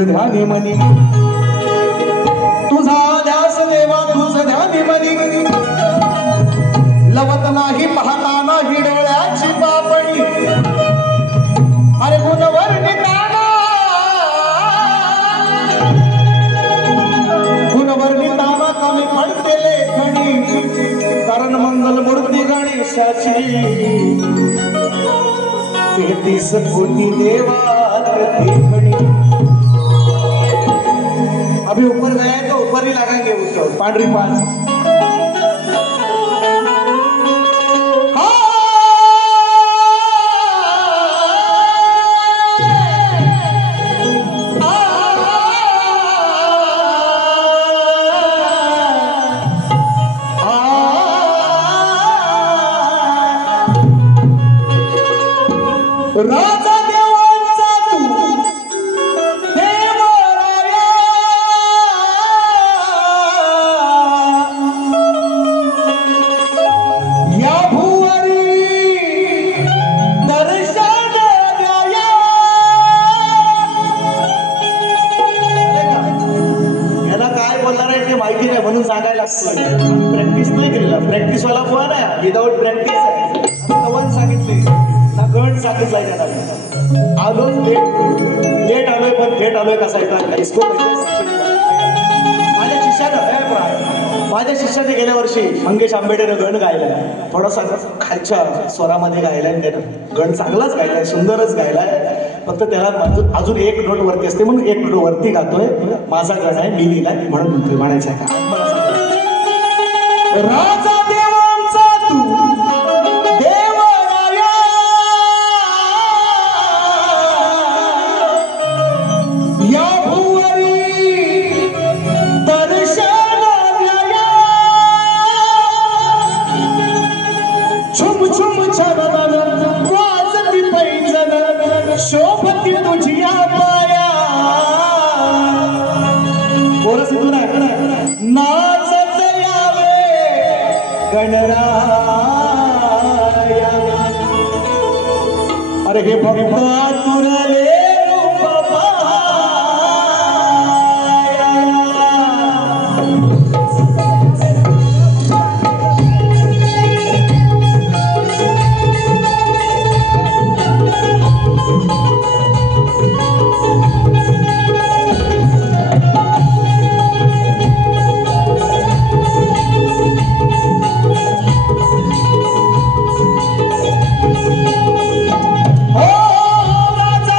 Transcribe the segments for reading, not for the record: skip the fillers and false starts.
ध्यानी मनी तुझा ध्यास देवा तुझ ध्यानी मनी लवत नाही पाहता नाही डोळ्याची पापणी अरे गुणवर्णिताना कमी पडते लेखणी कारण मंगल मूर्ती गणेशाची 33 कोटी देवात देखणी। अभी ऊपर गए तो ऊपर ही लगाएंगे उसको पांडरी पास। राजा देवांचा तू देवराया या भुवरी दर्शन द्याया। याला काय बोलणार आहे ते माहिती नाही म्हणून सांगायला लागतं। प्रॅक्टिस नाही केलेला प्रॅक्टिस वाला फोन आहे विदाउट प्रॅक्टिस आहे कवन सांगितले गण सांगितलाय त्याला आलोच लेट आलोय पण थेट आलोय कसा इसको माझ्या शिष्याने गेल्या वर्षी मंगेश आंबेडेनं गण गायलाय थोडासा खालच्या स्वरामध्ये गायलाय त्यानं गण चांगलाच गायलाय सुंदरच गायलाय फक्त त्याला अजून एक नोट वरती असते म्हणून एक नोट वरती गातोय माझा गण आहे मी लिहिलाय म्हणून म्हणायचं आहे का राजा देवांचा तू या भुवरी दर्शन द्याया छुम छुम छबन वाजती पैंजन शोभती तुझी पाया कोरस तुला नाचत यावे गणराया। अरे हे भक्त तुरले राजा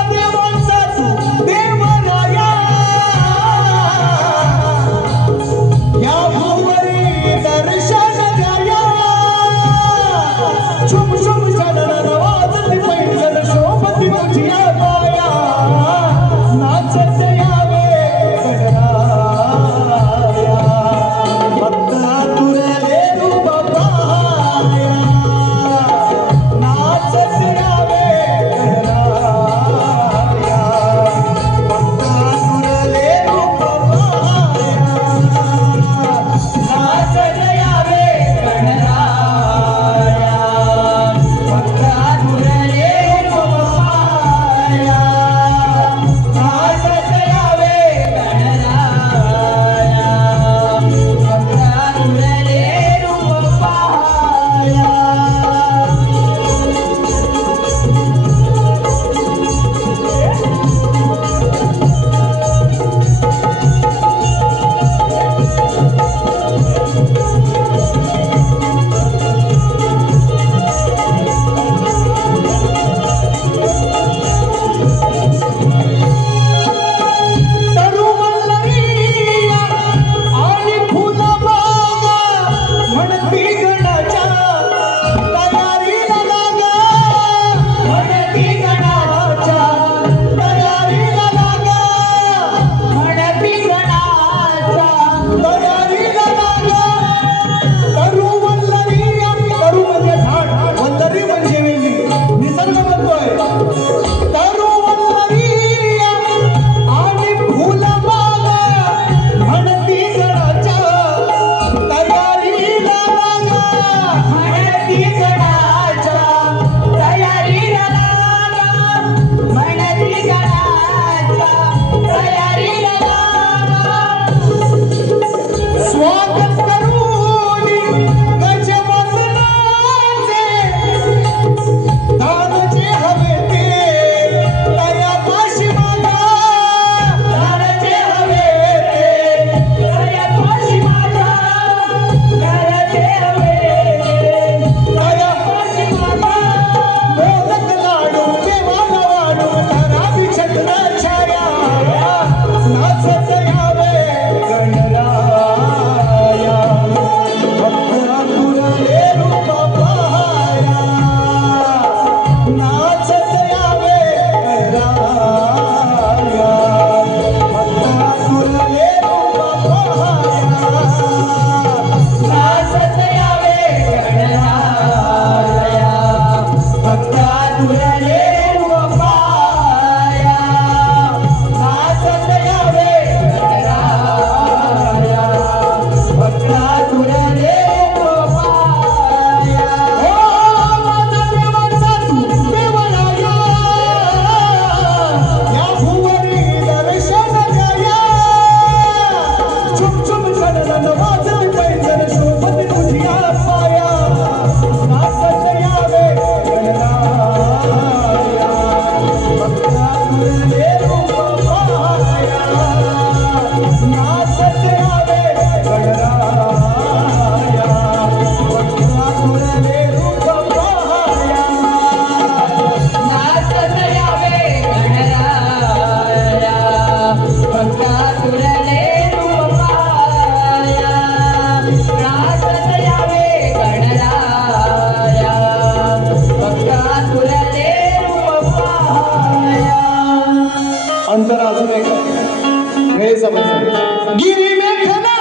गिरीचा बंद गिरी मेखला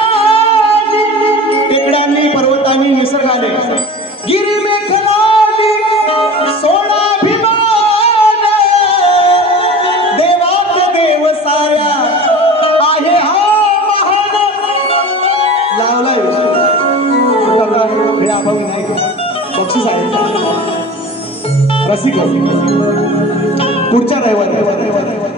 टेकड्यांनी पर्वतांनी निसर्गाने गिरी मेखला सोडाभिमान देवात देव साऱ्या आहे हा महान लावलाय हे अभावी नाही बक्षीस आहे रसिक पुढच्या रविवारी